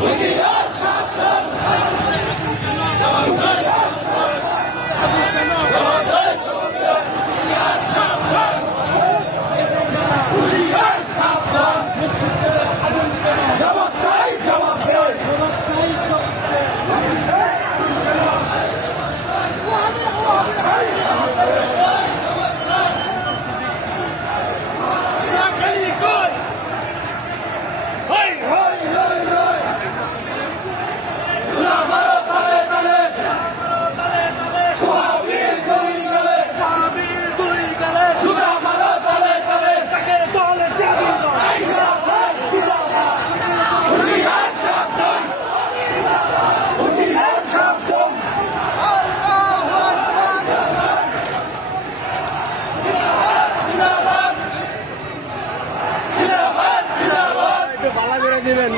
We দিবেন